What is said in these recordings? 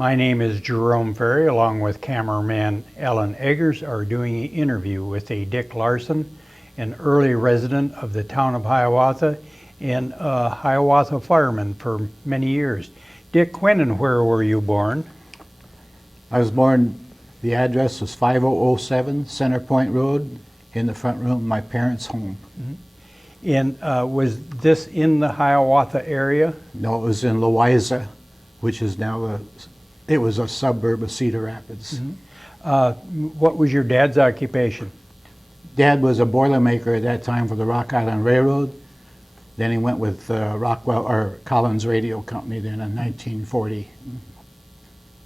My name is Jerome Ferry, along with cameraman Ellen Eggers, are doing an interview with a Dick Larson, an early resident of the town of Hiawatha and a Hiawatha fireman for many years. Dick, when and where were you born? I was born, the address was 5007 Center Point Road, in the front room of my parents' home. Mm-hmm. And was this in the Hiawatha area? No, it was in Louisa, which is now it was a suburb of Cedar Rapids. Mm-hmm. What was your dad's occupation? Dad was a boilermaker at that time for the Rock Island Railroad. Then he went with Rockwell or Collins Radio Company then in 1940.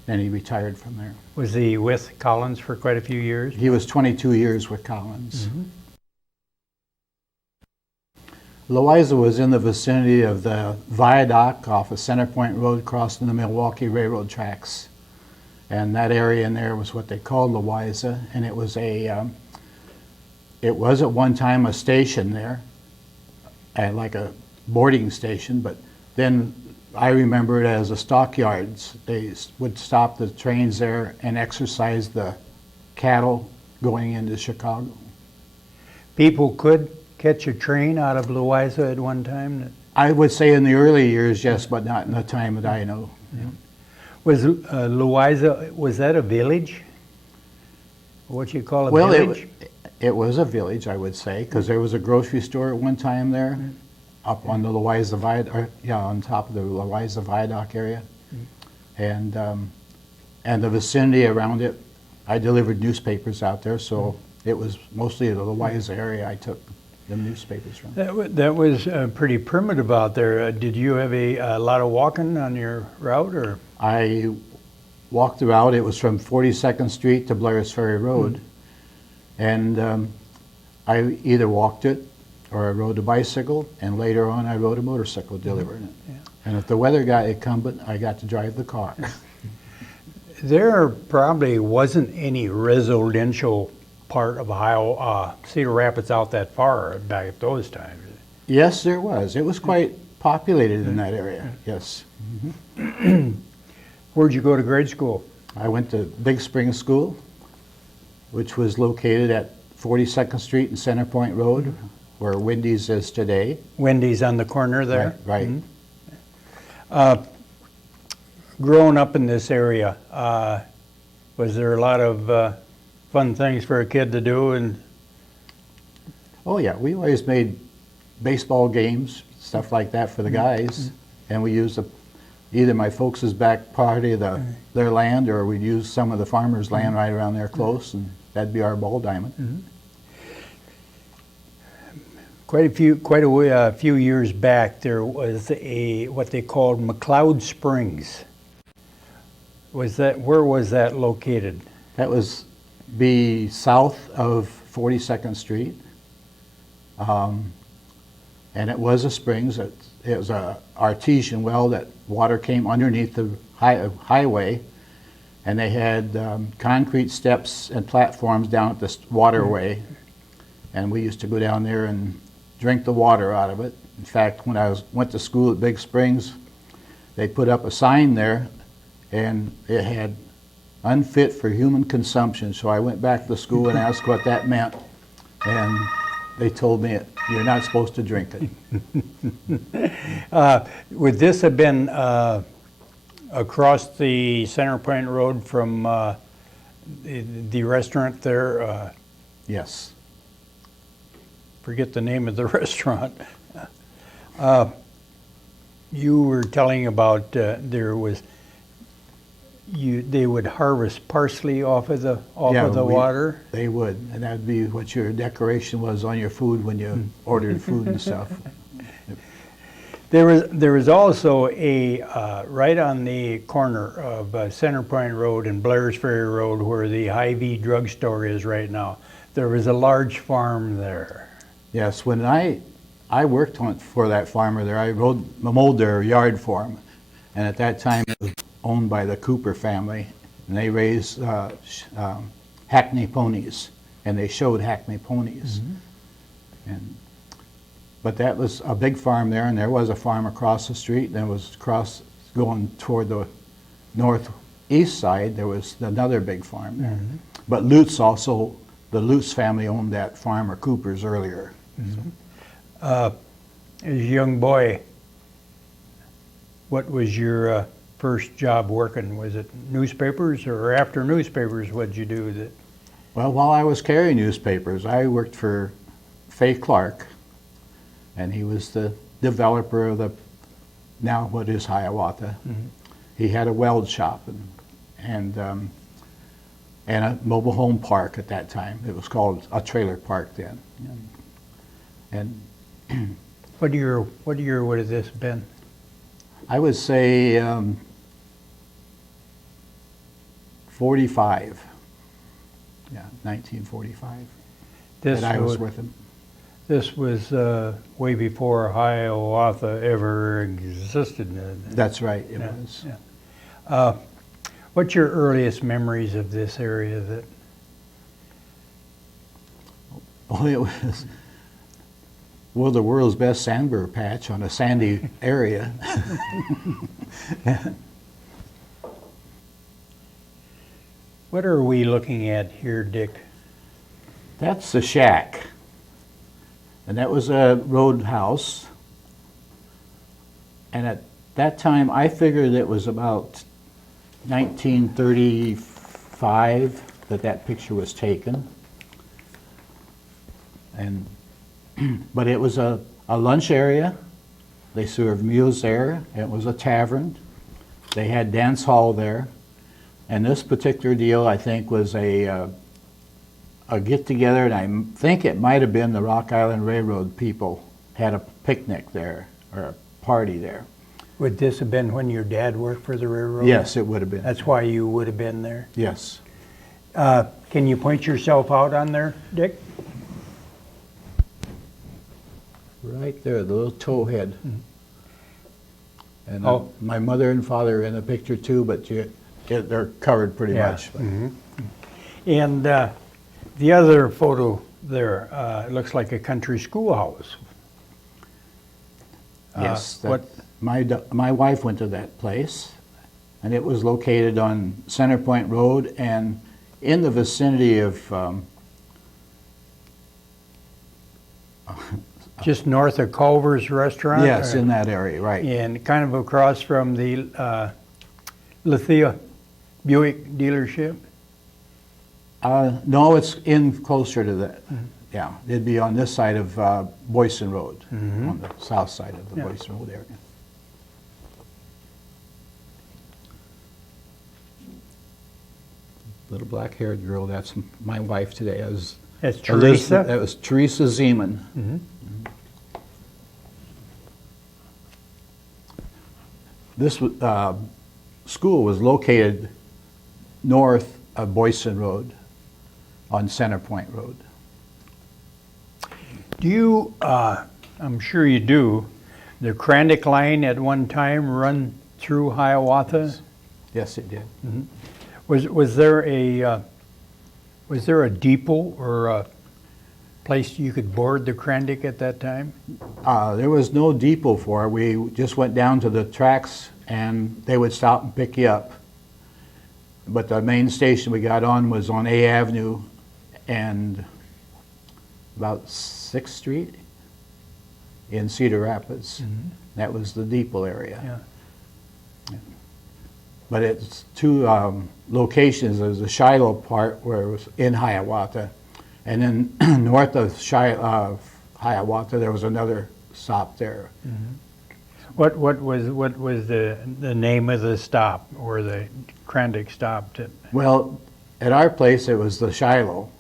Then he retired from there. Was he with Collins for quite a few years? He was 22 years with Collins. Mm-hmm. Louisa was in the vicinity of the viaduct off of Center Point Road crossing the Milwaukee Railroad tracks. And that area in there was what they called Louisa, and it was at one time a station there, and like a boarding station, but then I remember it as a stockyards. They would stop the trains there and exercise the cattle going into Chicago. People could catch a train out of Louisa at one time? I would say in the early years, yes, but not in the time that I know. Yeah. Was Louisa, was that a village? What you call a village? It was a village, I would say, because there was a grocery store at one time there, up on the Louisa Viaduct, on top of the Louisa Viaduct area, and the vicinity around it. I delivered newspapers out there, so it was mostly the Louisa area I took the newspapers from. That was pretty primitive out there. Did you have a lot of walking on your route, or? I walked the route. It was from 42nd Street to Blair's Ferry Road, and I either walked it or I rode a bicycle, and later on I rode a motorcycle delivering it. Yeah. And if the weather got incumbent, I got to drive the car. There probably wasn't any residential part of Cedar Rapids out that far back at those times. Yes, there was. It was quite populated in that area, yes. Mm-hmm. Where'd you go to grade school? I went to Big Spring School, which was located at 42nd Street and Center Point Road, where Wendy's is today. Wendy's on the corner there? Right. Mm-hmm. Growing up in this area, was there a lot of fun things for a kid to do? And oh yeah, we always made baseball games, stuff like that for the guys, and we used either my folks' back part of their land, or we'd use some of the farmers' land right around there close, and that'd be our ball diamond. Mm-hmm. Quite a few years back, there was what they called McLeod Springs. Where was that located? That was be south of 42nd Street, and it was a springs. It was a artesian well that water came underneath the highway, and they had concrete steps and platforms down at this waterway, and we used to go down there and drink the water out of it. In fact, when I went to school at Big Springs, they put up a sign there, and it had unfit for human consumption. So I went back to school and asked what that meant, and they told me you're not supposed to drink it. Would this have been across the Center Point Road from the restaurant there? Yes. Forget the name of the restaurant. You were telling about they would harvest parsley off of the water. They would, and that'd be what your decoration was on your food when you ordered food and stuff. There was also a right on the corner of Center Point Road and Blair's Ferry Road, where the Hy-Vee drugstore is right now. There was a large farm there. Yes, when I worked for that farmer there, I mowed their yard for him, and at that time it was owned by the Cooper family, and they raised Hackney ponies, and they showed Hackney ponies. But that was a big farm there, and there was a farm across the street, and it was going toward the northeast east side, there was another big farm there. But Lutz also, the Lutz family owned that farm, or Cooper's, earlier. As a young boy, what was your first job working? Was it newspapers, or after newspapers, what'd you do? That Well, while I was carrying newspapers, I worked for Fay Clark, and he was the developer of the, now what is Hiawatha. He had a weld shop and a mobile home park at that time. It was called a trailer park then. And what year would have this been? I would say 45. Yeah, 1945. This that I was with him. This was way before Hiawatha ever existed. That's right, it Yeah, was. yeah. What's your earliest memories of this area? That Oh, it was, well, the world's best sandburr patch on a sandy area. What are we looking at here, Dick? That's the shack. And that was a roadhouse. And at that time, I figured it was about 1935 that picture was taken. And but it was a lunch area. They served meals there. It was a tavern. They had dance hall there. And this particular deal, I think, was a get together, and I think it might have been the Rock Island Railroad people had a picnic there, or a party there. Would this have been when your dad worked for the railroad? Yes, it would have been. That's why you would have been there. Yes. Can you point yourself out on there, Dick? Right there, the little toe head. And Oh. my mother and father are in the picture too, but they're covered pretty much. But. And the other photo there, it looks like a country schoolhouse. Yes, what? My wife went to that place, and it was located on Center Point Road and in the vicinity of Just north of Culver's restaurant? yes, or- in that area, right. And kind of across from the Lithia Buick dealership? No, it's in closer to that. Yeah, it'd be on this side of Boyson Road, on the south side of the Yeah. Boyson Road area. Little black-haired girl, that's my wife today. That's Teresa? That was Teresa Zeman. This school was located north of Boyson Road on Center Point Road. Do you, I'm sure you do, the Crandic line at one time run through Hiawatha? Yes, it did. Was there a depot or a place you could board the Crandic at that time? There was no depot for it. We just went down to the tracks and they would stop and pick you up. But the main station we got on was on A Avenue and about 6th Street in Cedar Rapids. That was the depot area. Yeah. But it's two locations. There's the Shiloh part where it was in Hiawatha, and then north of Hiawatha there was another stop there. What was the name of the stop where the Crandic stopped at? Well, at our place it was the Shiloh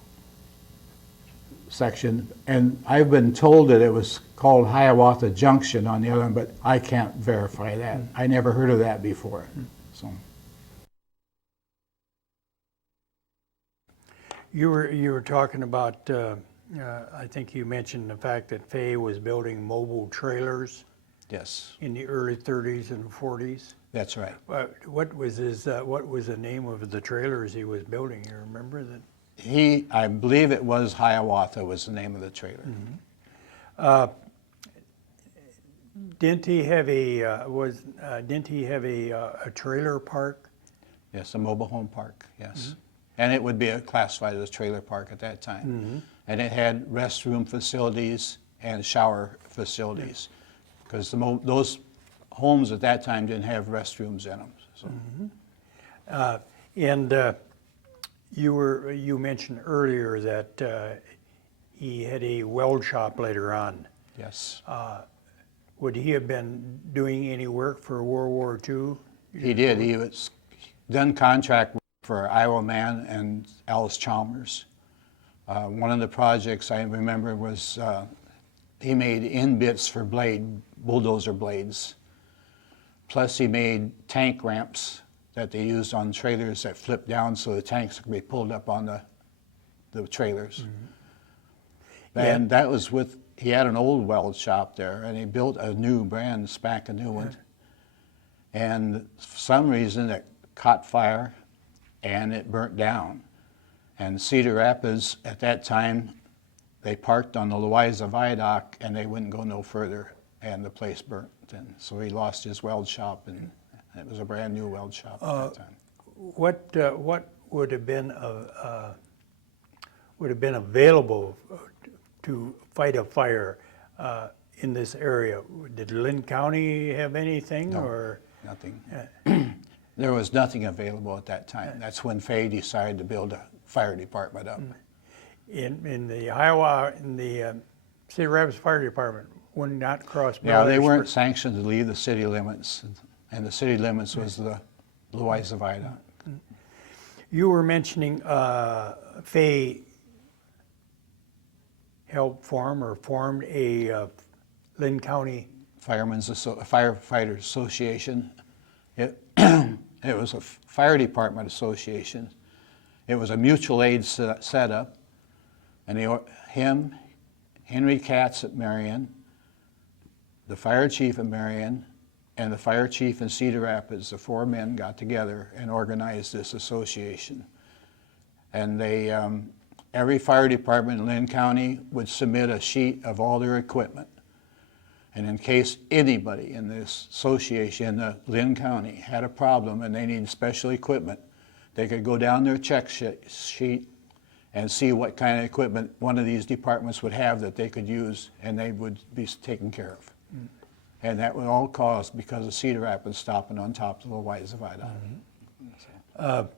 section, and I've been told that it was called Hiawatha Junction on the other one, but I can't verify that. I never heard of that before. So. You were talking about, I think you mentioned the fact that Fay was building mobile trailers Yes, in the early 30s and 40s. that's right. What was the name of the trailers he was building? You remember that? I believe it was Hiawatha was the name of the trailer. Didn't he have a trailer park Yes, a mobile home park, yes. And it would be classified as a trailer park at that time. And it had restroom facilities and shower facilities, because those homes at that time didn't have restrooms in them. So. And you mentioned earlier that he had a weld shop later on. Yes. Would he have been doing any work for World War II? He did. He was done contract work for Iowa Man and Alice Chalmers. One of the projects I remember was he made end bits for bulldozer blades. Plus he made tank ramps that they used on trailers that flipped down so the tanks could be pulled up on the trailers. And that was he had an old weld shop there, and he built a new brand spanking new one. And for some reason it caught fire and it burnt down. And Cedar Rapids at that time, they parked on the Louisa Viaduct and they wouldn't go no further, and the place burnt. And so he lost his weld shop, and it was a brand new weld shop at that time. What would have been available to fight a fire in this area? Did Linn County have anything? No, or nothing. There was nothing available at that time. That's when Fay decided to build a fire department up. in the Cedar Rapids Fire Department would not cross. Yeah, they weren't sanctioned to leave the city limits, and the city limits was the Louisa Viaduct. You were mentioning Fay helped formed a Linn County Firefighters Association. It was a fire department association. It was a mutual aid setup, and him, Henry Katz at Marion, the fire chief at Marion, and the fire chief in Cedar Rapids, the four men got together and organized this association. And they, every fire department in Linn County would submit a sheet of all their equipment. And in case anybody in this association in Linn County had a problem and they needed special equipment, they could go down their check sheet and see what kind of equipment one of these departments would have that they could use, and they would be taken care of. And that was all caused because of Cedar Rapids stopping on top of the Louisa Viaduct.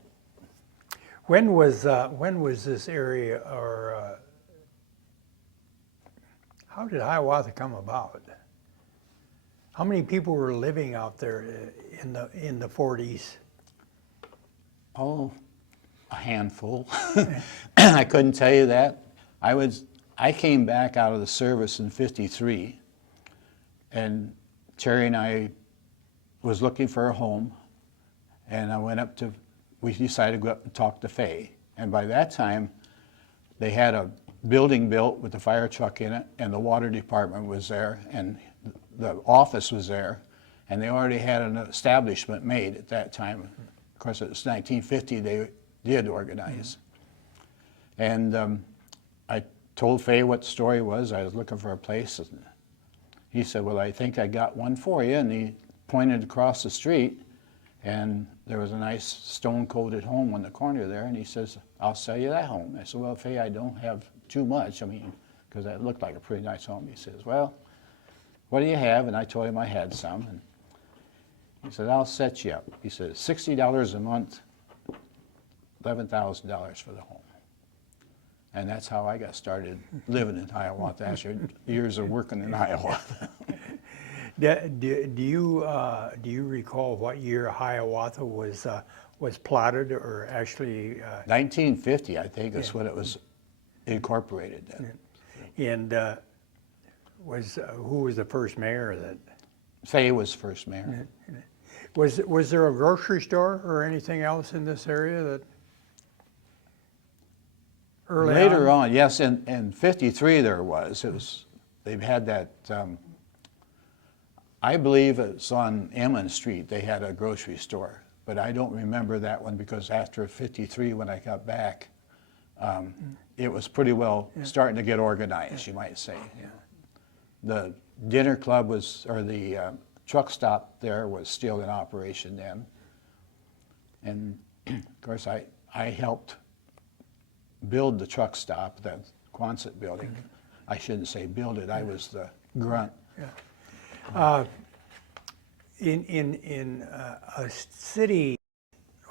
When was this area, or how did Hiawatha come about? How many people were living out there in the 40s? Oh, a handful. I couldn't tell you that. I came back out of the service in '53, and Terry and I was looking for a home, and we decided to go up and talk to Fay. And by that time, they had a building built with the fire truck in it, and the water department was there, and the office was there, and they already had an establishment made at that time. Of course, it was 1950, they did organize. And I told Fay what the story was. I was looking for a place, and he said, well, I think I got one for you, and he pointed across the street, and there was a nice stone-coated home on the corner there, and he says, I'll sell you that home. I said, well, Fay, I don't have too much, because that looked like a pretty nice home. He says, well, what do you have? And I told him I had some, and he said, I'll set you up. He said, $60 a month, $11,000 for the home. And that's how I got started living in Hiawatha after years of working in Hiawatha. Do you recall what year Hiawatha was plotted, or actually? 1950, I think, is when it was incorporated. And who was the first mayor that? Fay was first mayor. Was there a grocery store or anything else in this area that? Later on, yes, in '53 there was. They've had that. I believe it's on Emmon Street. They had a grocery store, but I don't remember that one because after '53, when I got back, it was pretty well starting to get organized, you might say. The dinner club or the truck stop there was still in operation then. And of course, I helped build the truck stop, the Quonset building. I shouldn't say build it, I was the grunt. In a city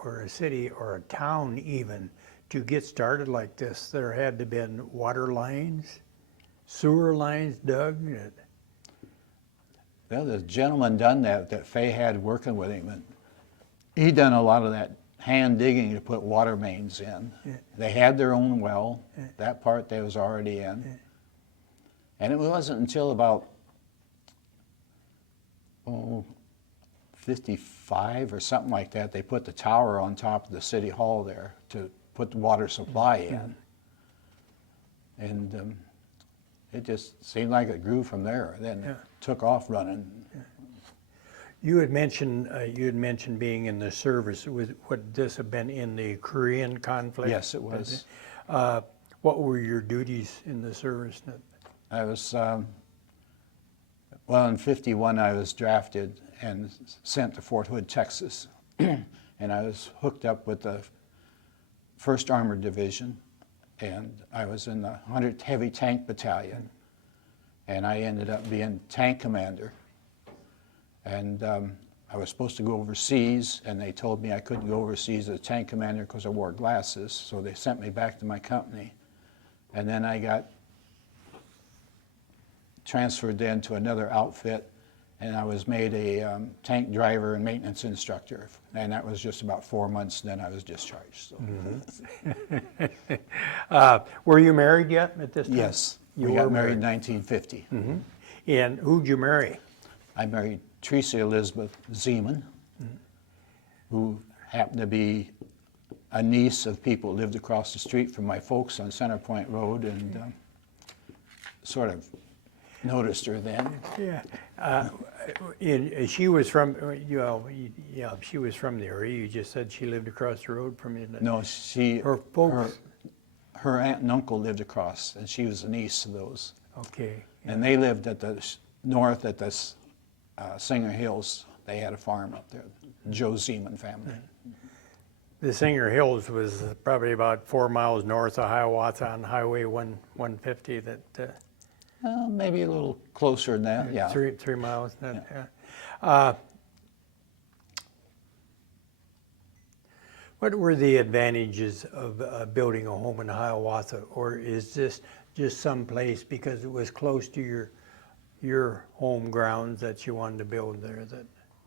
or a town even, to get started like this, there had to been water lines, sewer lines dug. Well, the gentleman done that Fay had working with him, and he done a lot of that hand digging to put water mains in. Yeah. They had their own well, that part they was already in. Yeah. And it wasn't until about, 55 or something like that, they put the tower on top of the city hall there to put the water supply in. And it just seemed like it grew from there. Then it took off running. You had mentioned being in the service. Would this have been in the Korean conflict? Yes, it was. What were your duties in the service? I was, well, in 51 I was drafted and sent to Fort Hood, Texas. And I was hooked up with the 1st Armored Division, and I was in the 100th Heavy Tank Battalion. And I ended up being tank commander. And I was supposed to go overseas, and they told me I couldn't go overseas as a tank commander because I wore glasses, so they sent me back to my company. And then I got transferred then to another outfit, and I was made a tank driver and maintenance instructor. And that was just about 4 months, and then I was discharged. So. Were you married yet at this time? Yes, You we were got married in 1950. And who'd you marry? I married Teresa Elizabeth Zeman, who happened to be a niece of people who lived across the street from my folks on Center Point Road, and sort of noticed her then. Yeah. She was from, she was from the area. You just said she lived across the road from you. No, Her folks. her aunt and uncle lived across, and she was a niece of those. Okay. And they lived at the north at the Singer Hills. They had a farm up there, Joe Zeman family. The Singer Hills was probably about 4 miles north of Hiawatha on Highway 150. That Maybe a little closer than that, yeah. 3 miles. Yeah. What were the advantages of building a home in Hiawatha, or is this just some place because it was close to your home grounds that you wanted to build there?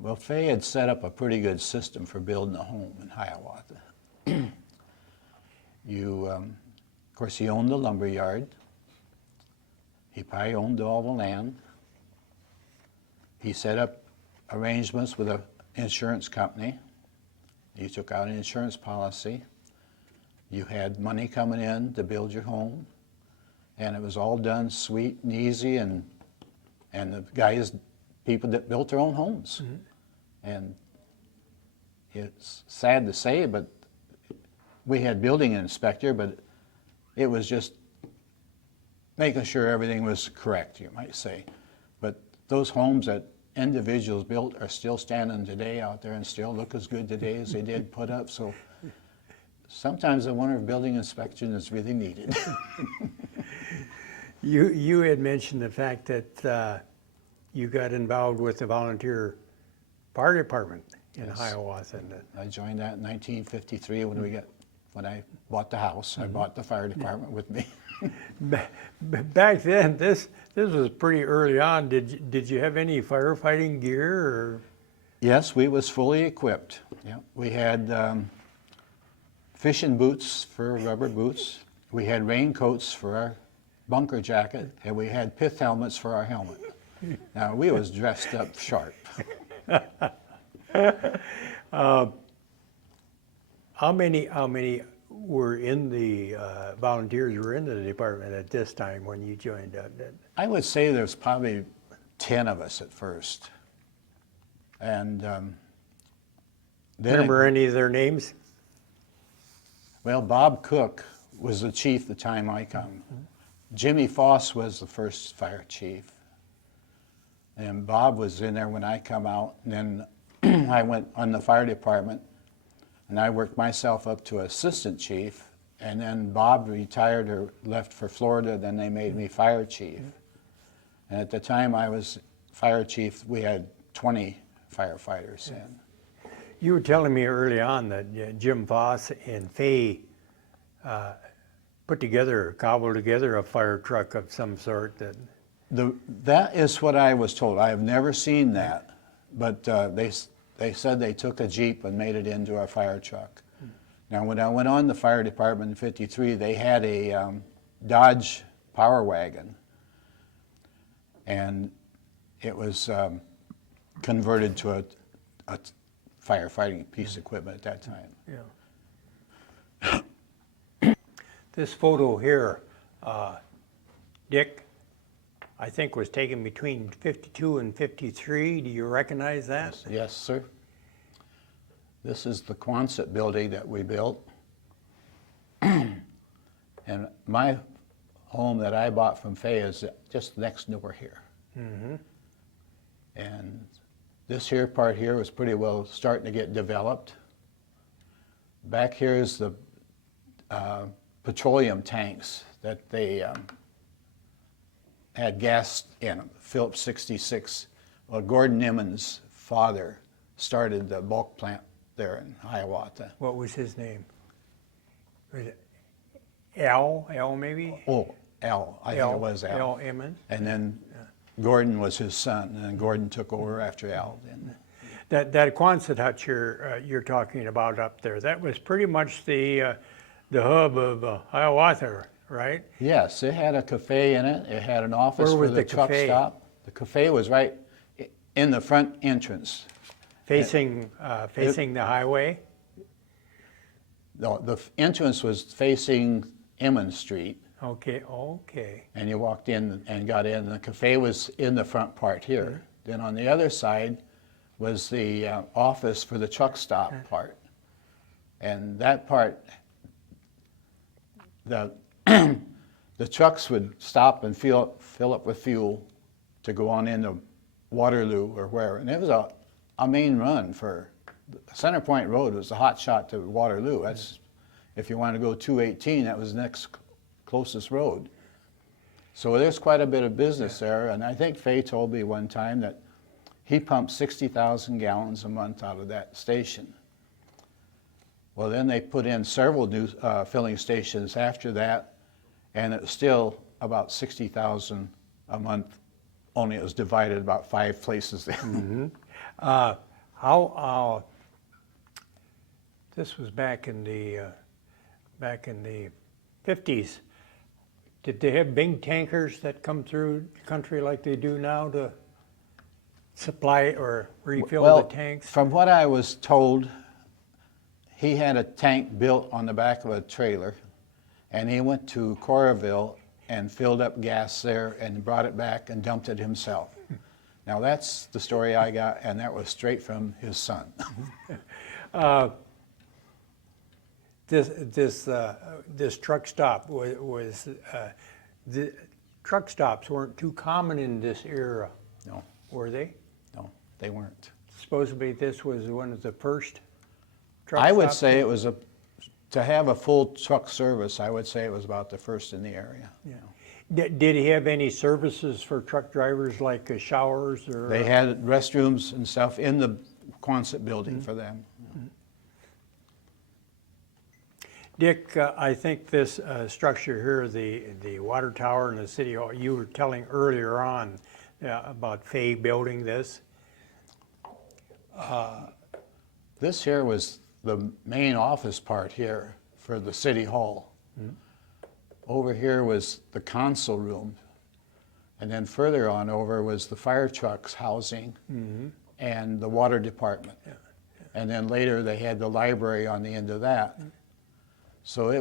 Well, Fay had set up a pretty good system for building a home in Hiawatha. Of course, he owned the lumber yard. He probably owned all the land. He set up arrangements with an insurance company. You took out an insurance policy. You had money coming in to build your home. And it was all done sweet and easy, and the guys, people that built their own homes. And it's sad to say, but we had building inspector, but it was just making sure everything was correct, you might say. But those homes that individuals built are still standing today out there and still look as good today as they did put up. So sometimes I wonder if building inspection is really needed. You had mentioned the fact that you got involved with the volunteer fire department in Yes. Hiawatha. I joined that in 1953 when I bought the house. I bought the fire department with me. Back then, this was pretty early on. Did you have any firefighting gear? Or? Yes, we was fully equipped. Yeah, we had fishing boots for rubber boots. We had raincoats for our bunker jacket, and we had pith helmets for our helmet. Now we was dressed up sharp. How many were in the volunteers were in the department at this time when you joined up? I would say there's probably 10 of us at first. And then Remember any of their names? well, Bob Cook was the chief the time I come. Jimmy Foss was the first fire chief. And Bob was in there when I come out. And then I went on the fire department. and I worked myself up to assistant chief, and then Bob retired or left for Florida, then they made me fire chief. And at the time I was fire chief, we had 20 firefighters in. You were telling me early on that Jim Voss and Fay put together, cobbled together a fire truck of some sort. That is what I was told. I have never seen that, but they said they took a Jeep and made it into a fire truck. Now, when I went on the fire department in '53, they had a Dodge Power Wagon, and it was converted to a firefighting piece of equipment at that time. Yeah. This photo here, Dick, I think was taken between 52 and 53. Do you recognize that? Yes, sir. This is the Quonset building that we built. And my home that I bought from Fay is just next door here. Mm-hmm. And this here part here was pretty well starting to get developed. Back here is the petroleum tanks that they had gas in them, Phillips 66. Well, Gordon Nimmons' father started the bulk plant there in Hiawatha. What was his name? Was it Al maybe? Oh, Al, I think it was Al. Al Emmons. And then Gordon was his son, and then Gordon took over after Al. That Quonset hut you're talking about up there, that was pretty much the hub of Hiawatha, right? Yes, it had a cafe in it. It had an office Where was for the the truck cafe? stop. The cafe was right in the front entrance. Facing the highway? No, the entrance was facing Emmons Street, Okay. and you walked in and got in. And the cafe was in the front part here. Then on the other side was the office for the truck stop part. And that part, the trucks would stop and fill up with fuel to go on into Waterloo or wherever. And it was a main run for Center Point Road was a hot shot to Waterloo. That's if you want to go 218, that was the next closest road. So there's quite a bit of business there, and I think Fay told me one time that he pumped 60,000 gallons a month out of that station. Well, then they put in several new filling stations after that, and it's still about 60,000 a month, only it was divided about 5 places there. Mm-hmm. This was back in the 50s. Did they have big tankers that come through the country like they do now to supply or refill the tanks? From what I was told, he had a tank built on the back of a trailer, and he went to Coralville and filled up gas there and brought it back and dumped it himself. Now that's the story I got, and that was straight from his son. This truck stop was the truck stops weren't too common in this era. No, Were they? no, they weren't. Supposedly this was one of the first truck I would stops? say it was to have a full truck service, I would say it was about the first in the area. Yeah. Did he have any services for truck drivers like showers or? They had restrooms and stuff in the Quonset building for them. Dick, I think this structure here, the water tower and the city hall, you were telling earlier on about Fay building this. This here was the main office part here for the city hall. Over here was the council room, and then further on over was the fire trucks housing and the water department. And then later they had the library on the end of that. So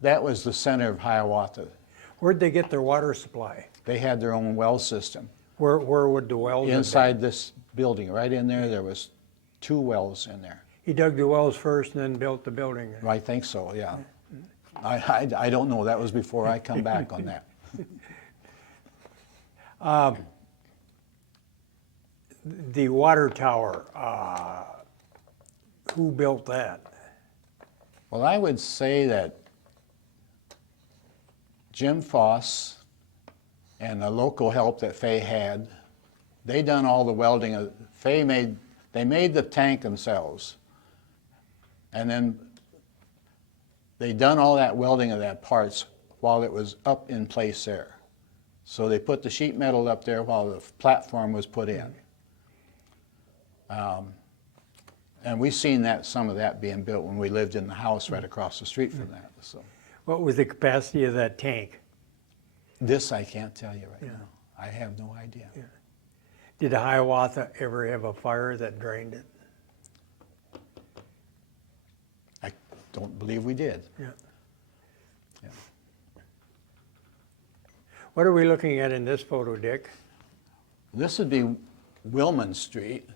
that was the center of Hiawatha. Where'd they get their water supply? They had their own well system. Where would the wells have been? Inside this building, right in there was 2 wells in there. He dug the wells first and then built the building. I think so, yeah. I don't know, that was before I come back on that. The water tower, who built that? Well, I would say that Jim Foss and the local help that Fay had, they done all the welding. They made the tank themselves. And then they done all that welding of that parts while it was up in place there. So they put the sheet metal up there while the platform was put in. And we seen some of that being built when we lived in the house right across the street from that. So What was the capacity of that tank? this I can't tell you right now. I have no idea. Yeah. Did Hiawatha ever have a fire that drained it? I don't believe we did. Yeah. Yeah. What are we looking at in this photo, Dick? This would be Wilman Street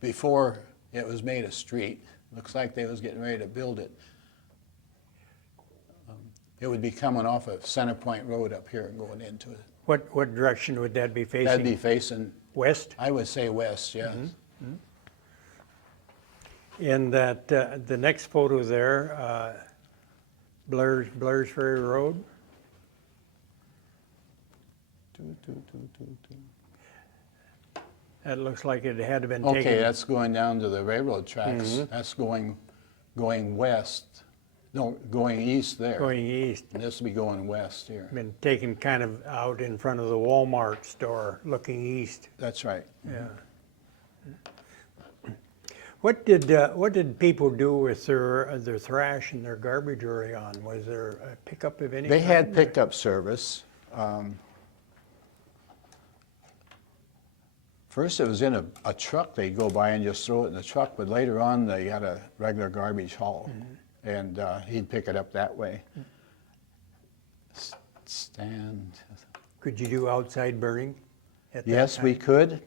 before it was made a street. Looks like they was getting ready to build it. It would be coming off of Center Point Road up here and going into it. What direction would that be facing? That'd be facing, west? I would say west, yes. Mm-hmm. In that, the next photo there, Blair's Ferry Road. That looks like it had been taken. Okay, that's going down to the railroad tracks. That's going west. No, going east there. Going east. And this will be going west here. Been taken kind of out in front of the Walmart store, looking east. That's right. Yeah. What did people do with their thrash and their garbage early on? Was there a pickup of any They kind? had pickup service. First it was in a truck. They'd go by and just throw it in the truck, but later on they had a regular garbage haul, and he'd pick it up that way. Stand. Could you do outside burning at that Yes, time? we could,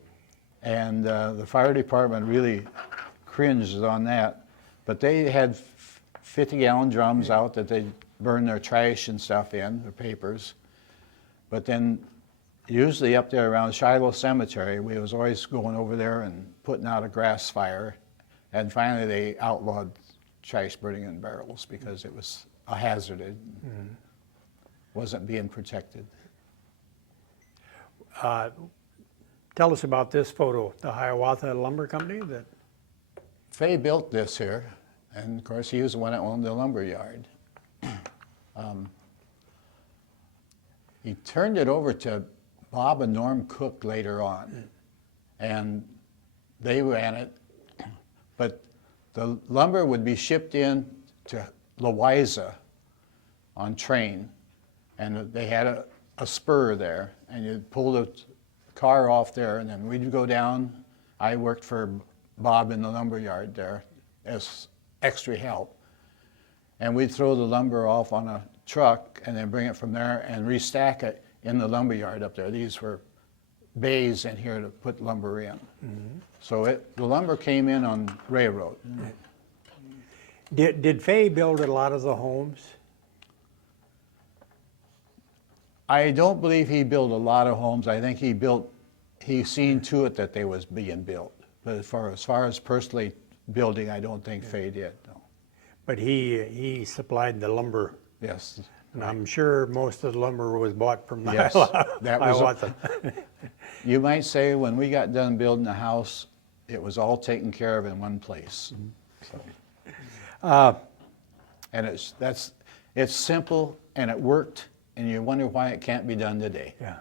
and the fire department really cringed on that. But they had 50-gallon drums out that they'd burn their trash and stuff in, their papers. But then usually up there around Shiloh Cemetery, we was always going over there and putting out a grass fire. And finally they outlawed trash burning in barrels because it was a hazard. It wasn't being protected. Tell us about this photo, the Hiawatha Lumber Company. That Fay built this here, and of course he was the one that owned the lumber yard. He turned it over to Bob and Norm Cook later on, and they ran it, but the lumber would be shipped in to Louisa on train, and they had a spur there, and you'd pull the car off there, and then we'd go down. I worked for Bob in the lumber yard there as extra help, and we'd throw the lumber off on a truck and then bring it from there and restack it in the lumber yard up there. These were bays in here to put lumber in. So the lumber came in on railroad. did Fay build a lot of the homes? I don't believe he built a lot of homes. I think he seen to it that they was being built. But as far as personally building, I don't think Fay did, no. But he supplied the lumber, Yes. and I'm sure most of the lumber was bought from the Yes, that was Hiawatha. You might say when we got done building the house, it was all taken care of in one place. So. And it's simple and it worked, and you wonder why it can't be done today. Yeah.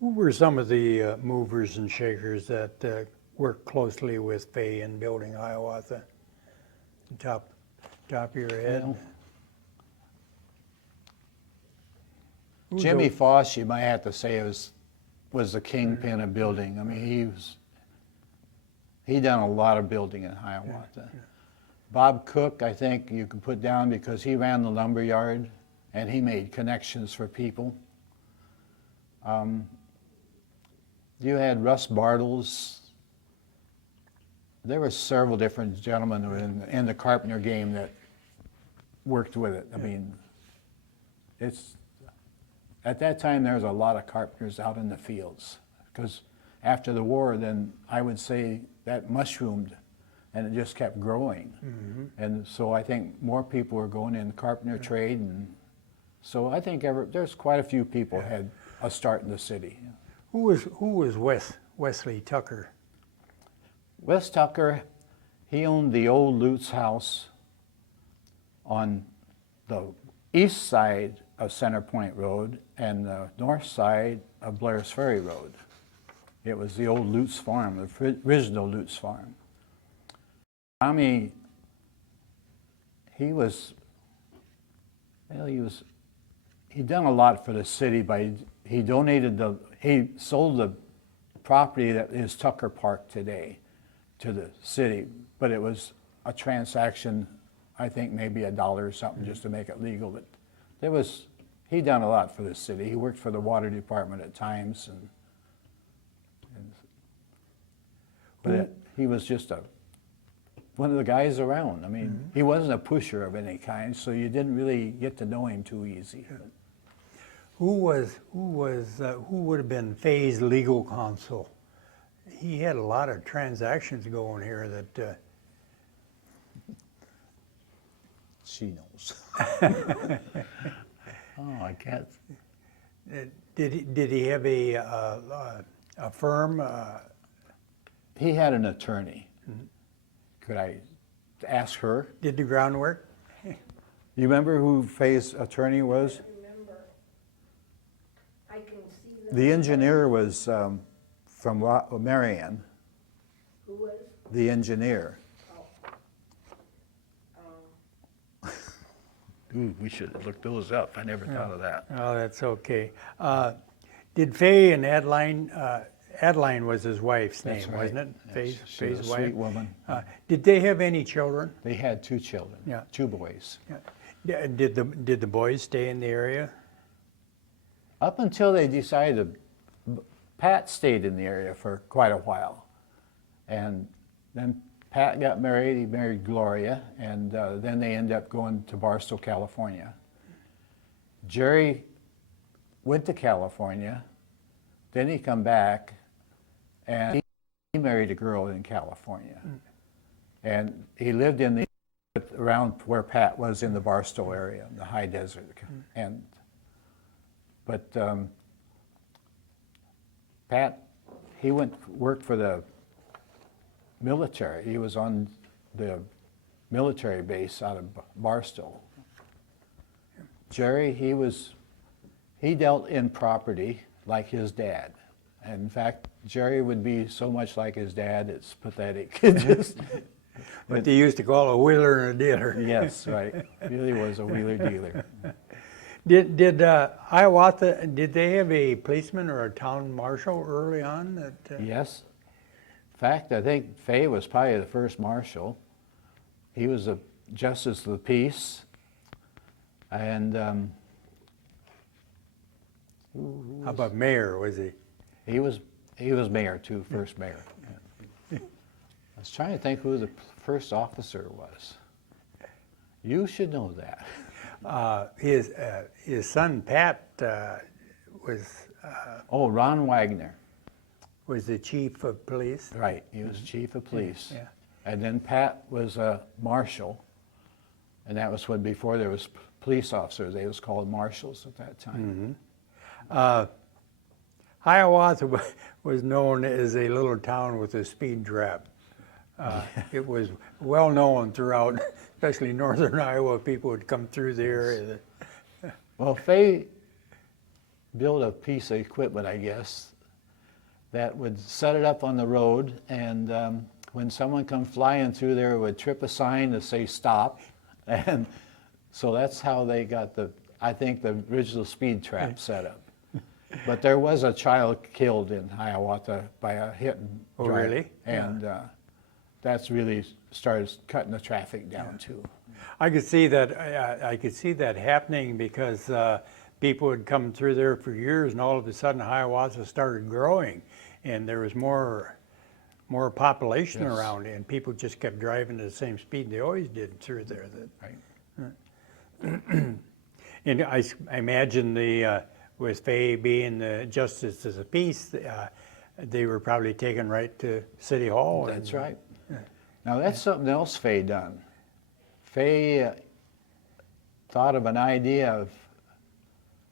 Who were some of the movers and shakers that worked closely with Fay in building Hiawatha? Top of your head? Well, Who's Jimmy the- Foss, you might have to say, was the kingpin of building. I mean, he done a lot of building in Hiawatha. Bob Cook, I think you can put down because he ran the lumber yard and he made connections for people. You had Russ Bartles. There were several different gentlemen who were in the carpenter game that worked with it. I mean, at that time there was a lot of carpenters out in the fields because after the war, then I would say that mushroomed and it just kept growing. And so I think more people were going in the carpenter trade, and so I think there's quite a few people had a start in the city. Who was Wesley Tucker? Wes Tucker, he owned the old Lutz house on the east side of Center Point Road and the north side of Blair's Ferry Road. It was the old Lutz farm, the original Lutz farm. Tommy, he'd done a lot for the city, but he sold the property that is Tucker Park today to the city, but it was a transaction, I think maybe $1 or something just to make it legal. But he'd done a lot for the city. He worked for the water department at times, but he was just one of the guys around. I mean, he wasn't a pusher of any kind, so you didn't really get to know him too easy. Who would have been Fay's legal counsel? He had a lot of transactions going here that. She knows. Oh, I can't. Did he have a firm? He had an attorney. Could I ask her? Did the groundwork? You remember who Fay's attorney was? I remember. I can see The engineer was from Marion. Who was? The engineer. Ooh, we should have looked those up. I never thought of that. Oh, that's okay. Did Fay and Adeline was his wife's That's name, right. wasn't it? Yes, she was Fay's a wife. sweet woman. Did they have any children? They had 2 children, Yeah. 2 boys. Yeah. Did the boys stay in the area? Up until they decided, Pat stayed in the area for quite a while. And then Pat got married, he married Gloria, and then they ended up going to Barstow, California. Jerry went to California, then he come back, and he married a girl in California. And he lived around where Pat was in the Barstow area, in the high desert. But Pat, he worked for the military. He was on the military base out of Barstow. Jerry, he dealt in property like his dad. And in fact, Jerry would be so much like his dad, it's pathetic. What they used to call a wheeler and a dealer. Yes, right. Really was a wheeler dealer. Did Hiawatha, did they have a policeman or a town marshal early on? Yes. In fact, I think Fay was probably the first marshal. He was a justice of the peace. And How about mayor, was he? he was mayor too, first mayor. I was trying to think who the first officer was. You should know that. His son Pat was Ron Wagner. the chief of police. Right, he was chief of police. Yeah. And then Pat was a marshal, and that was when before there was police officers, they was called marshals at that time. Hiawatha was known as a little town with a speed trap. It was well known throughout, especially northern Iowa. People would come through the area. Well, Fay built a piece of equipment, I guess, that would set it up on the road, and when someone come flying through there, it would trip a sign to say stop, and so that's how they got I think the original speed trap set up. But there was a child killed in Hiawatha by a hit and drive. Oh, really? And that's really started cutting the traffic down too. I could see that. I could see that happening because people would come through there for years, and all of a sudden Hiawatha started growing, and there was more population Yes. around, and people just kept driving at the same speed they always did through there. Right. And I imagine with Fay being the justice of the peace, they were probably taken right to City Hall. That's right. Now that's something else Fay done. Fay thought of an idea of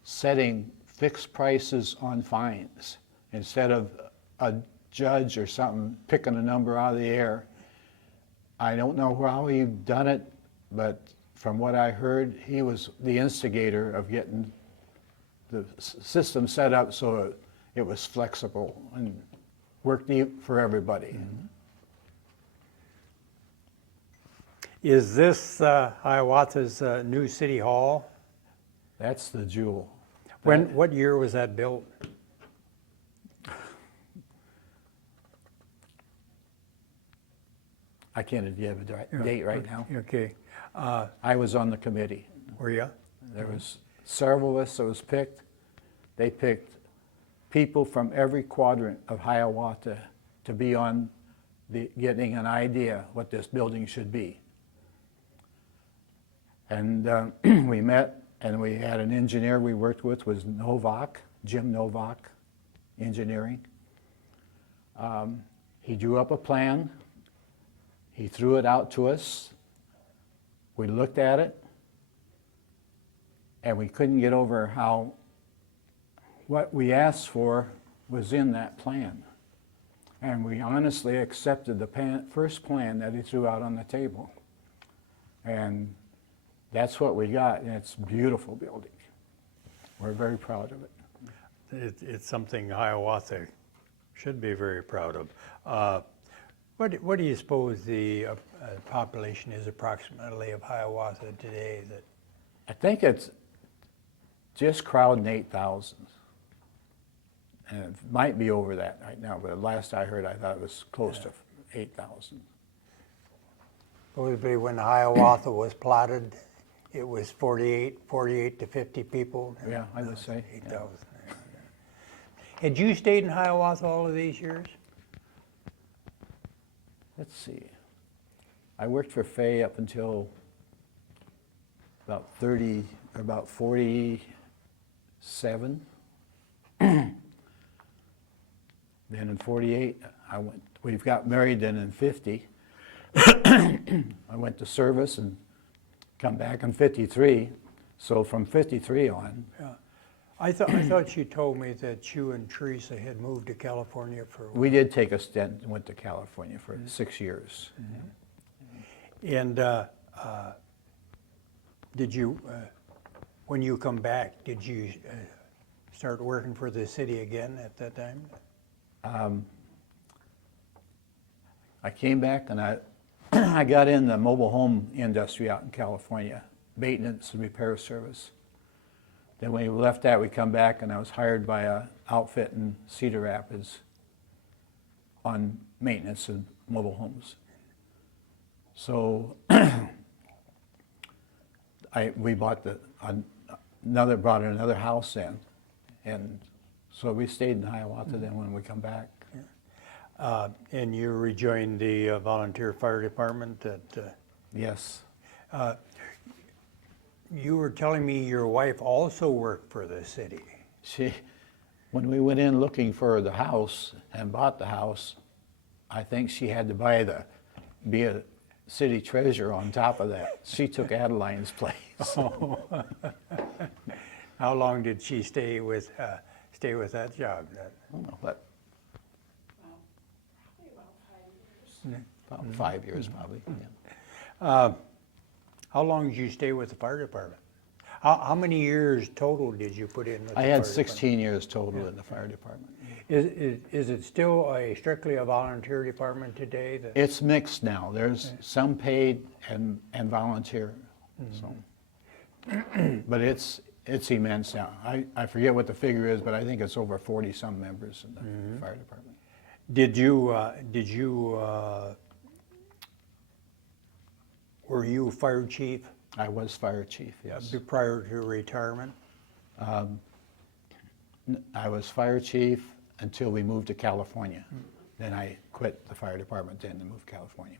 setting fixed prices on fines instead of a judge or something picking a number out of the air. I don't know how he done it, but from what I heard, he was the instigator of getting the system set up so it was flexible and worked for everybody. Mm-hmm. Is this Hiawatha's new city hall? That's the jewel. What year was that built? I can't give a date right now. Okay. I was on the committee. Were you? There was several of us that was picked. They picked people from every quadrant of Hiawatha to be on getting an idea what this building should be. And we met, and we had an engineer we worked with was Jim Novak, engineering. He drew up a plan. He threw it out to us. We looked at it, and we couldn't get over how what we asked for was in that plan. And we honestly accepted the first plan that he threw out on the table. And that's what we got, and it's a beautiful building. We're very proud of it. It's something Hiawatha should be very proud of. What do you suppose the population is approximately of Hiawatha today? I think it's just crowding 8,000. And it might be over that right now, but last I heard, I thought it was close to 8,000. Supposedly when Hiawatha was platted, it was 48 to 50 people. Yeah, I would say. 8,000. Yeah. Had you stayed in Hiawatha all of these years? Let's see. I worked for Fay up until about 47. Then in 48, we've got married then in 50. I went to service and come back in 53. So from 53 on. Yeah. I thought you told me that you and Teresa had moved to California for. We did take a stint and went to California for 6 years. And did you, when you come back, did you start working for the city again at that time? I came back and I got in the mobile home industry out in California, maintenance and repair service. Then when we left that, we come back and I was hired by an outfit in Cedar Rapids on maintenance and mobile homes. So we bought brought another house in, and so we stayed in Hiawatha then when we come back. And you rejoined the volunteer fire department at. Yes. You were telling me your wife also worked for the city. When we went in looking for the house and bought the house, I think she had to be a city treasurer on top of that. She took Adeline's place. Oh. How long did she stay with that job? I don't know, but Probably about 5 years. about 5 years probably. Yeah. How long did you stay with the fire department? How many years total did you put in with the I fire had department? 16 years total in the fire department. Is it still strictly a volunteer department today? It's mixed now. There's some paid and volunteer. So, but it's immense now. I forget what the figure is, but I think it's over 40 some members in the fire department. Were you fire chief I was fire chief, yes. prior to retirement? I was fire chief until we moved to California. Then I quit the fire department then and moved to California.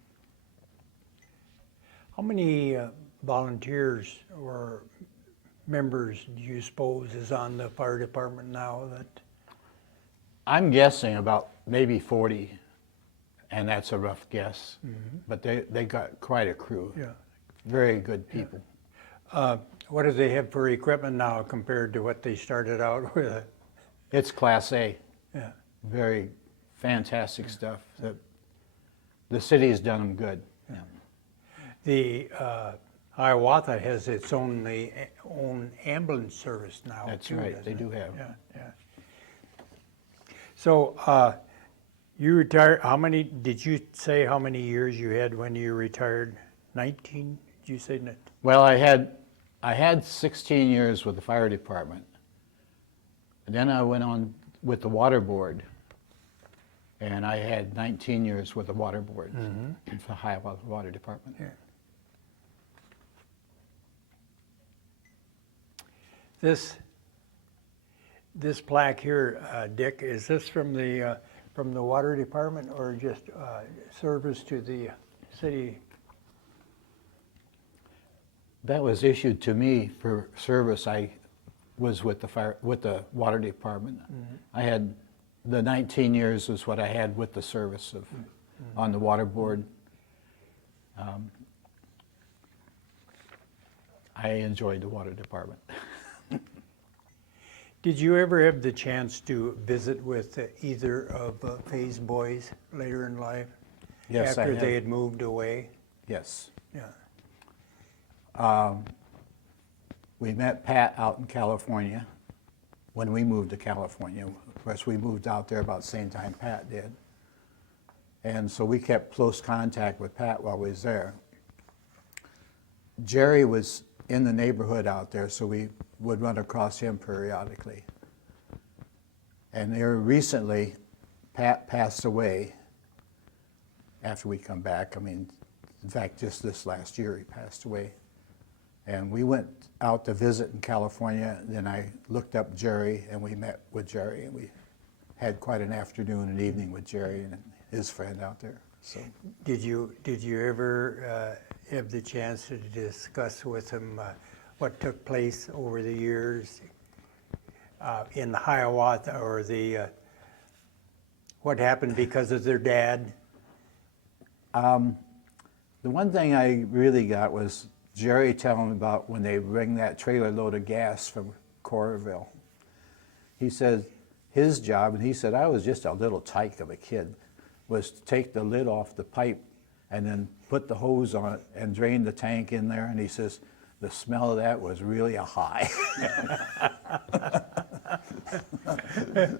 How many volunteers or members do you suppose is on the fire department now? I'm guessing about maybe 40 and that's a rough guess. But they got quite a crew. Yeah. Very good people. What do they have for equipment now compared to what they started out with? It's Class A. Yeah. Very fantastic stuff. The city's done them good. The Hiawatha has its own ambulance service now. That's too, right, doesn't they it? do have. Yeah. So you retired. Did you say how many years you had when you retired? 19? Did you say? Well, I had 16 years with the fire department. And then I went on with the water board, and I had 19 years with the water board for the Hiawatha Water Department. Yeah. This plaque here, Dick, is this from the water department or just service to the city? That was issued to me for service. I was with the water department. I had the 19 years is what I had with the service on the water board. I enjoyed the water department. Did you ever have the chance to visit with either of Faye's boys later in life? Yes, I after have. they had moved away? Yes. Yeah. We met Pat out in California when we moved to California. Of course, we moved out there about the same time Pat did. And so we kept close contact with Pat while we was there. Jerry was in the neighborhood out there, so we would run across him periodically. And there recently, Pat passed away after we come back. I mean, in fact, just this last year he passed away. And we went out to visit in California. Then I looked up Jerry, and we met with Jerry, and we had quite an afternoon and evening with Jerry and his friend out there. So Did you ever have the chance to discuss with him what took place over the years in the Hiawatha, or what happened because of their dad? the one thing I really got was Jerry telling me about when they bring that trailer load of gas from Coralville. He said his job, and he said, I was just a little tyke of a kid, was to take the lid off the pipe and then put the hose on it and drain the tank in there. And he says, the smell of that was really a high.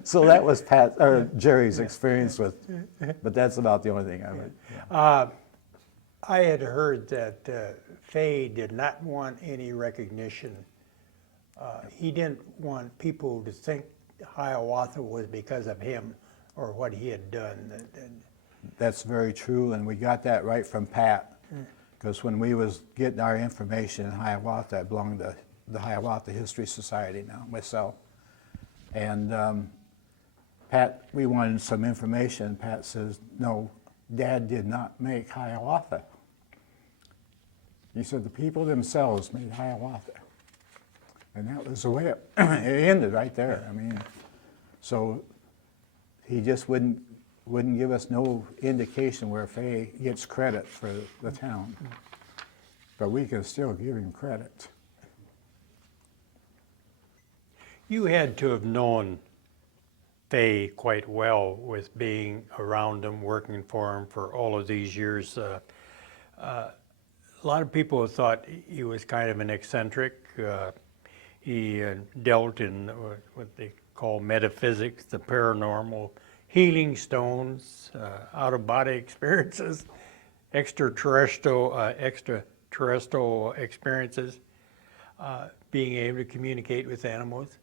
So that was Jerry's experience with, but that's about the only thing I heard. I had heard that Fay did not want any recognition. He didn't want people to think Hiawatha was because of him or what he had done. That's very true, and we got that right from Pat, because when we was getting our information in Hiawatha, I belonged to the Hiawatha History Society now, myself. And Pat, we wanted some information. Pat says, no, Dad did not make Hiawatha. He said the people themselves made Hiawatha. And that was the way it ended right there. I mean, so he just wouldn't give us no indication where Fay gets credit for the town. But we can still give him credit. You had to have known Fay quite well with being around him, working for him for all of these years. A lot of people thought he was kind of an eccentric. He dealt in what they call metaphysics, the paranormal, healing stones, out-of-body experiences, extraterrestrial experiences, being able to communicate with animals.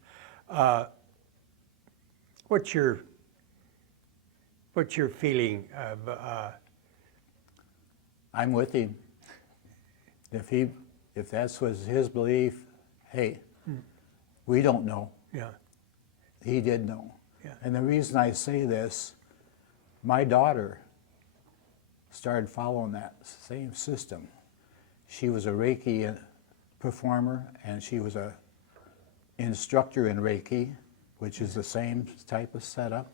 What's your feeling of? I'm with him. If that was his belief, hey, we don't know. Yeah. He did know. Yeah. And the reason I say this, my daughter started following that same system. She was a Reiki performer, and she was a instructor in Reiki, which is the same type of setup.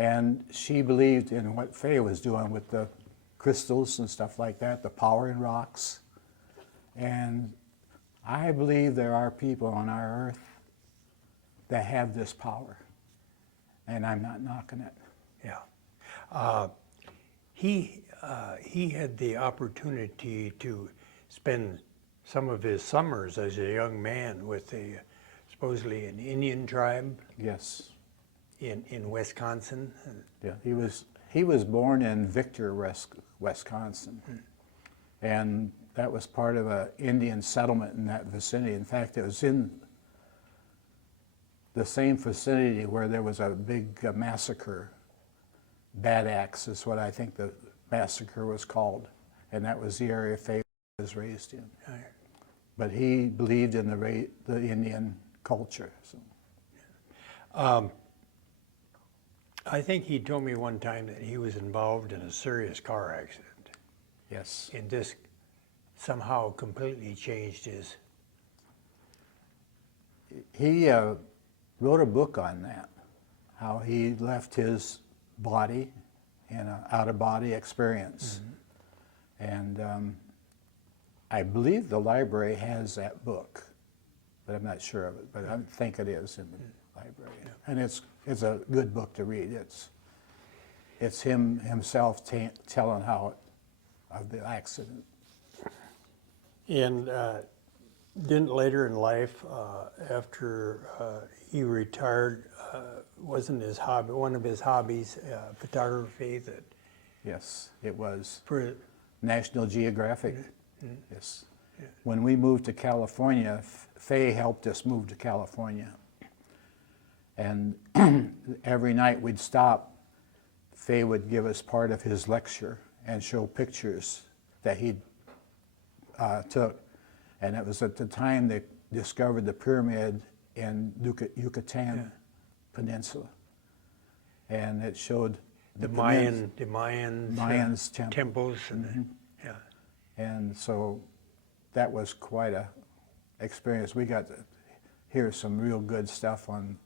And she believed in what Faye was doing with the crystals and stuff like that, the power in rocks. And I believe there are people on our earth that have this power, and I'm not knocking it. Yeah. He had the opportunity to spend some of his summers as a young man with supposedly an Indian tribe Yes. in Wisconsin. Yeah. He was born in Victor, Wisconsin, and that was part of an Indian settlement in that vicinity. In fact, it was in the same vicinity where there was a big massacre. Bad Axe is what I think the massacre was called, and that was the area Faye was raised in. But he believed in the Indian culture. So. I think he told me one time that he was involved in a serious car accident, Yes. and this somehow completely changed his. He wrote a book on that, how he left his body in an out-of-body experience. And I believe the library has that book, but I'm not sure of it, but I think it is in the library. And it's a good book to read. It's him himself telling how of the accident. And didn't later in life, after he retired, wasn't his hobby, one of his hobbies, photography? That Yes, it was. for National Geographic. Yes. When we moved to California, Faye helped us move to California. And every night we'd stop, Faye would give us part of his lecture and show pictures that he took. And it was at the time they discovered the pyramid in Yucatan Peninsula. And it showed the Mayans temples and yeah. And so that was quite a experience. We got to hear some real good stuff on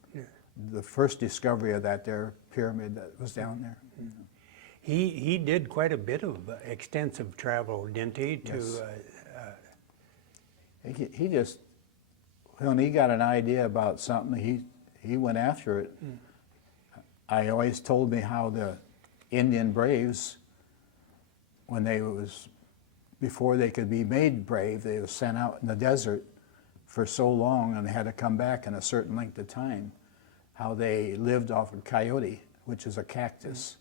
the first discovery of that there pyramid that was down there. He did quite a bit of extensive travel, didn't he? He just, when he got an idea about something, he went after it. I always told me how the Indian braves, before they could be made brave, they were sent out in the desert for so long and they had to come back in a certain length of time, how they lived off of coyote, which is a cactus.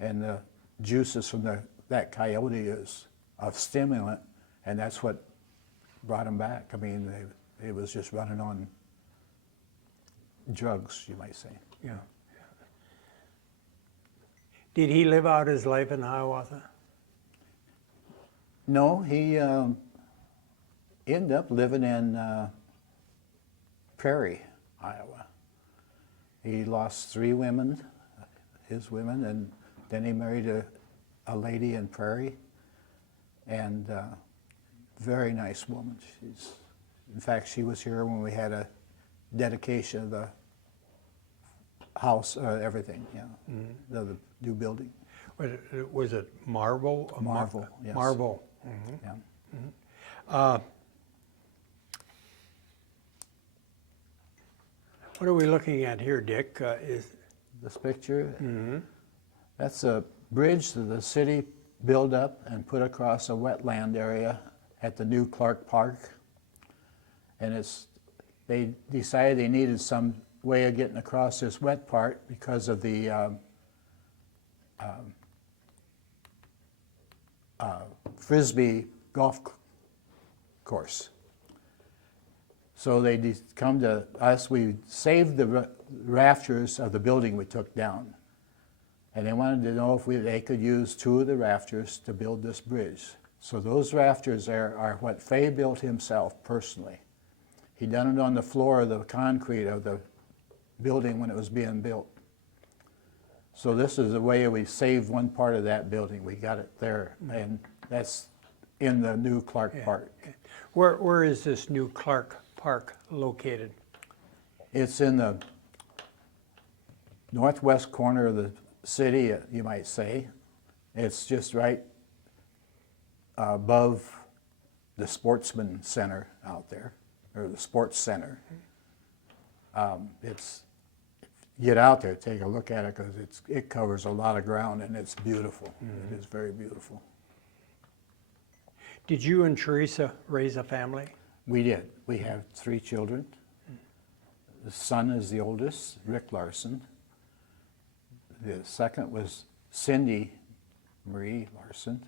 And the juices from that coyote is a stimulant, and that's what brought them back. I mean, it was just running on drugs, you might say. Yeah. Did he live out his life in Hiawatha? No, he ended up living in Prairie, Iowa. He lost 3 women, his women, and then he married a lady in Prairie, and very nice woman. In fact, she was here when we had a dedication of the house, everything, the new building. Was it marble? Marble, yes. Marble. Yeah. What are we looking at here, Dick? Is This picture, that's a bridge that the city built up and put across a wetland area at the new Clark Park. And they decided they needed some way of getting across this wet part because of the Frisbee golf course. So they come to us. We saved the rafters of the building we took down. And they wanted to know if they could use 2 of the rafters to build this bridge. So those rafters are what Faye built himself personally. He done it on the floor of the concrete of the building when it was being built. So this is the way we saved one part of that building. We got it there, and that's in the new Clark Park. Where is this new Clark Park located? It's in the northwest corner of the city, you might say. It's just right above the Sportsman Center out there, or the Sports Center. Get out there, take a look at it, because it covers a lot of ground, and it's beautiful. It is very beautiful. Did you and Teresa raise a family? We did. We have 3 children. The son is the oldest, Rick Larson. The second was Cindy Marie Larson,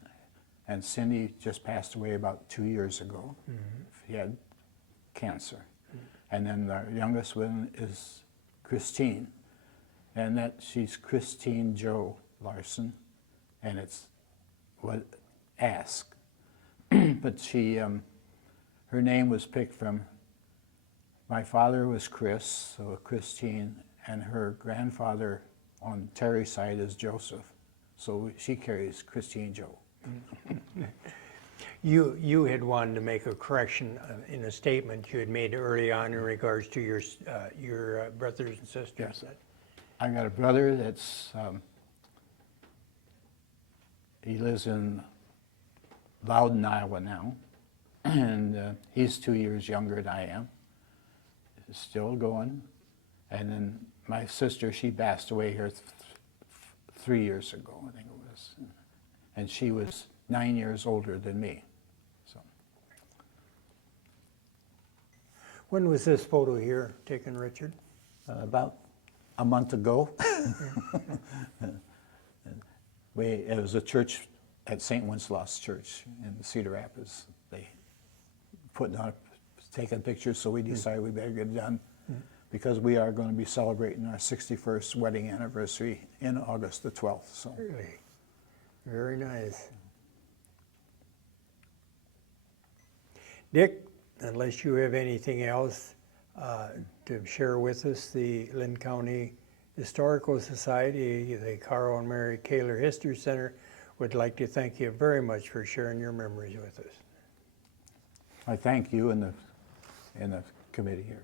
and Cindy just passed away about 2 years ago. She had cancer. And then the youngest one is Christine, and she's Christine Jo Larson, and it's what ask. But her name was picked from, my father was Chris, so Christine, and her grandfather on Terry's side is Joseph, so she carries Christine Jo. You had wanted to make a correction in a statement you had made early on in regards to your brothers and sisters. Yes. I got a brother that's, he lives in Loudon, Iowa now, and he's 2 years younger than I am. He's still going. And then my sister, she passed away here 3 years ago, I think it was. And she was 9 years older than me. So. When was this photo here taken, Richard? About a month ago. It was a church at St. Wenceslaus Church in Cedar Rapids. They taking pictures, so we decided we better get it done because we are going to be celebrating our 61st wedding anniversary in August the 12th. So. Really? Very nice. Dick, unless you have anything else to share with us, the Linn County Historical Society, the Carl and Mary Kaler History Center, would like to thank you very much for sharing your memories with us. I thank you and the committee here.